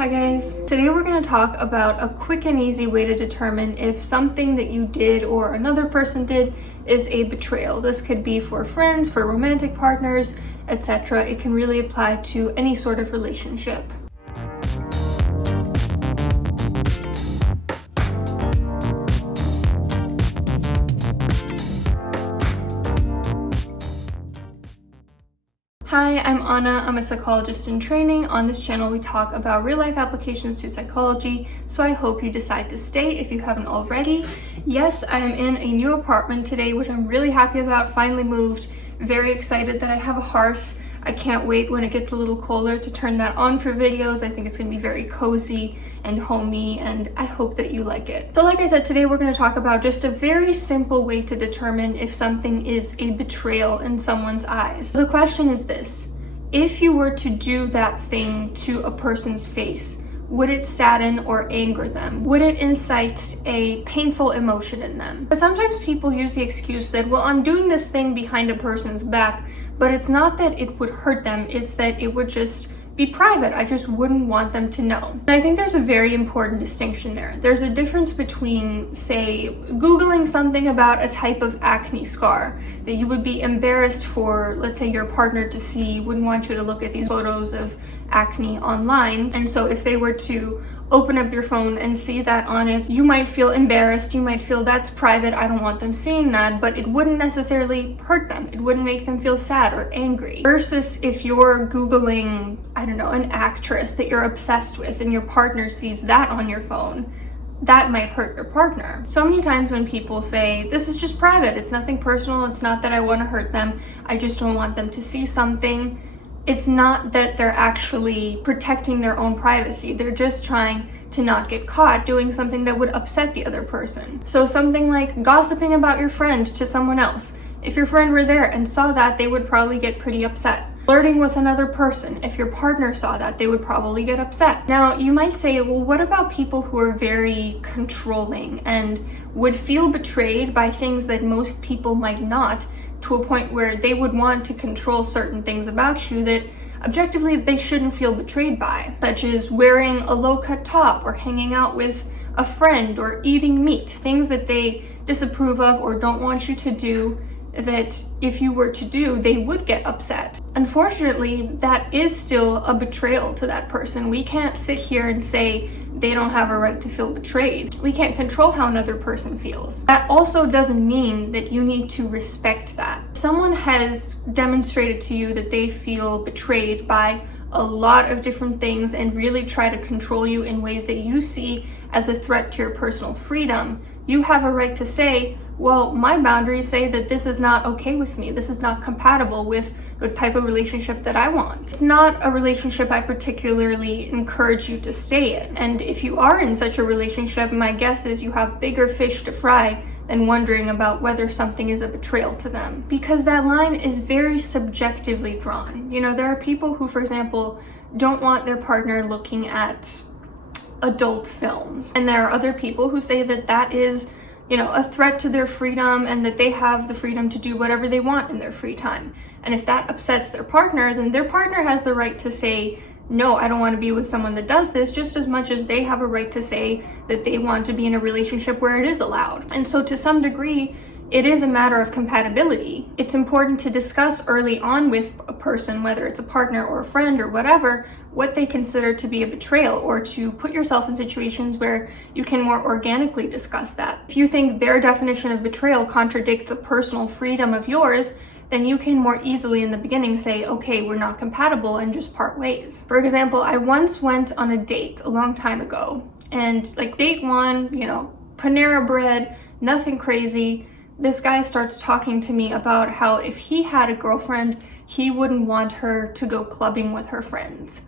Hi guys, today we're going to talk about a quick and easy way to determine if something that you did or another person did is a betrayal. This could be for friends, for romantic partners, etc. It can really apply to any sort of relationship. Hi, I'm Anna. I'm a psychologist in training. On this channel, we talk about real-life applications to psychology, so I hope you decide to stay if you haven't already. Yes, I am in a new apartment today, which I'm really happy about. Finally moved. Very excited that I have a hearth. I can't wait when it gets a little colder to turn that on for videos. I think it's going to be very cozy and homey, and I hope that you like it. So like I said, today we're going to talk about just a very simple way to determine if something is a betrayal in someone's eyes. So the question is this: if you were to do that thing to a person's face, would it sadden or anger them? Would it incite a painful emotion in them? But sometimes people use the excuse that, well, I'm doing this thing behind a person's back, but it's not that it would hurt them, it's that it would just be private. I just wouldn't want them to know. And I think there's a very important distinction there. There's a difference between, say, Googling something about a type of acne scar that you would be embarrassed for, let's say, your partner to see, wouldn't want you to look at these photos of acne online. And so if they were to open up your phone and see that on it, you might feel embarrassed, you might feel that's private, I don't want them seeing that, but it wouldn't necessarily hurt them. It wouldn't make them feel sad or angry. Versus if you're Googling, I don't know, an actress that you're obsessed with and your partner sees that on your phone, that might hurt your partner. So many times when people say, this is just private, it's nothing personal, it's not that I want to hurt them, I just don't want them to see something, it's not that they're actually protecting their own privacy. They're just trying to not get caught doing something that would upset the other person. So something like gossiping about your friend to someone else. If your friend were there and saw that, they would probably get pretty upset. Flirting with another person. If your partner saw that, they would probably get upset. Now, you might say, well, what about people who are very controlling and would feel betrayed by things that most people might not, to a point where they would want to control certain things about you that objectively they shouldn't feel betrayed by, such as wearing a low-cut top or hanging out with a friend or eating meat, things that they disapprove of or don't want you to do, that if you were to do, they would get upset. Unfortunately, that is still a betrayal to that person. We can't sit here and say they don't have a right to feel betrayed. We can't control how another person feels. That also doesn't mean that you need to respect that. Someone has demonstrated to you that they feel betrayed by a lot of different things and really try to control you in ways that you see as a threat to your personal freedom. You have a right to say, well, my boundaries say that this is not okay with me. This is not compatible with the type of relationship that I want. It's not a relationship I particularly encourage you to stay in. And if you are in such a relationship, my guess is you have bigger fish to fry than wondering about whether something is a betrayal to them. Because that line is very subjectively drawn. You know, there are people who, for example, don't want their partner looking at adult films. And there are other people who say that that is, you know, a threat to their freedom and that they have the freedom to do whatever they want in their free time. And if that upsets their partner, then their partner has the right to say, no, I don't want to be with someone that does this, just as much as they have a right to say that they want to be in a relationship where it is allowed. And so to some degree, it is a matter of compatibility. It's important to discuss early on with a person, whether it's a partner or a friend or whatever, what they consider to be a betrayal, or to put yourself in situations where you can more organically discuss that. If you think their definition of betrayal contradicts a personal freedom of yours, then you can more easily in the beginning say, okay, we're not compatible, and just part ways. For example, I once went on a date a long time ago, and like date one, you know, Panera bread, nothing crazy. This guy starts talking to me about how if he had a girlfriend, he wouldn't want her to go clubbing with her friends.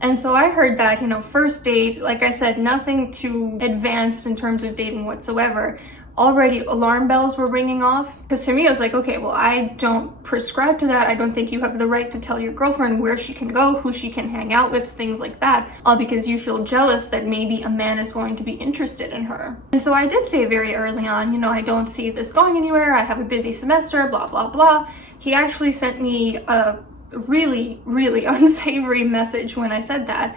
And so I heard that, you know, first date, like I said, nothing too advanced in terms of dating whatsoever. Already alarm bells were ringing off. Because to me, I was like, okay, well, I don't prescribe to that. I don't think you have the right to tell your girlfriend where she can go, who she can hang out with, things like that, all because you feel jealous that maybe a man is going to be interested in her. And so I did say very early on, you know, I don't see this going anywhere. I have a busy semester, blah, blah, blah. He actually sent me a really, really unsavory message when I said that.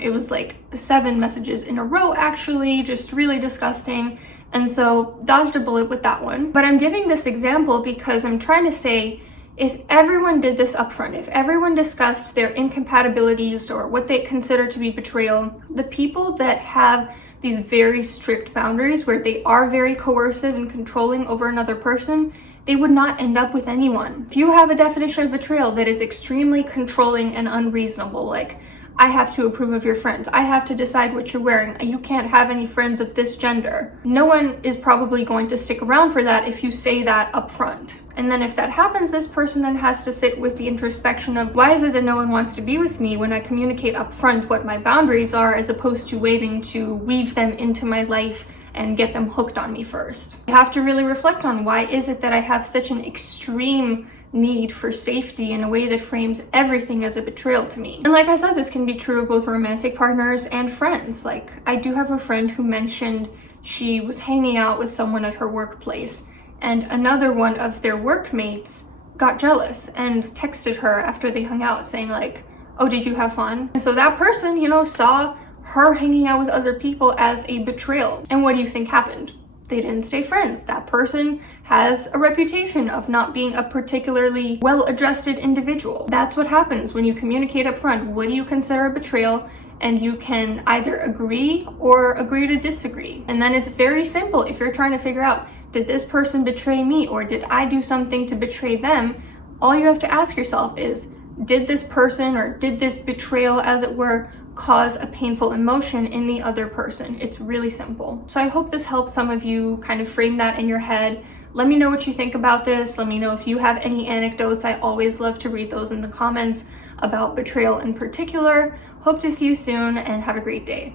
It was like 7 messages in a row, actually, just really disgusting. And so dodged a bullet with that one. But I'm giving this example because I'm trying to say, if everyone did this upfront, if everyone discussed their incompatibilities or what they consider to be betrayal, the people that have these very strict boundaries where they are very coercive and controlling over another person, they would not end up with anyone. If you have a definition of betrayal that is extremely controlling and unreasonable, like, I have to approve of your friends, I have to decide what you're wearing, you can't have any friends of this gender, no one is probably going to stick around for that if you say that up front. And then if that happens, this person then has to sit with the introspection of, why is it that no one wants to be with me when I communicate up front what my boundaries are, as opposed to waiting to weave them into my life and get them hooked on me first. You have to really reflect on, why is it that I have such an extreme need for safety in a way that frames everything as a betrayal to me? And like I said, this can be true of both romantic partners and friends. Like, I do have a friend who mentioned she was hanging out with someone at her workplace, and another one of their workmates got jealous and texted her after they hung out saying like, oh, did you have fun? And so that person, saw her hanging out with other people as a betrayal. And what do you think happened? They didn't stay friends. That person has a reputation of not being a particularly well-adjusted individual. That's what happens when you communicate up front. What do you consider a betrayal? And you can either agree or agree to disagree. And then it's very simple. If you're trying to figure out, did this person betray me, or did I do something to betray them? All you have to ask yourself is, did this person, or did this betrayal, as it were, cause a painful emotion in the other person? It's really simple. So I hope this helped some of you kind of frame that in your head. Let me know what you think about this. Let me know if you have any anecdotes. I always love to read those in the comments about betrayal in particular. Hope to see you soon, and have a great day.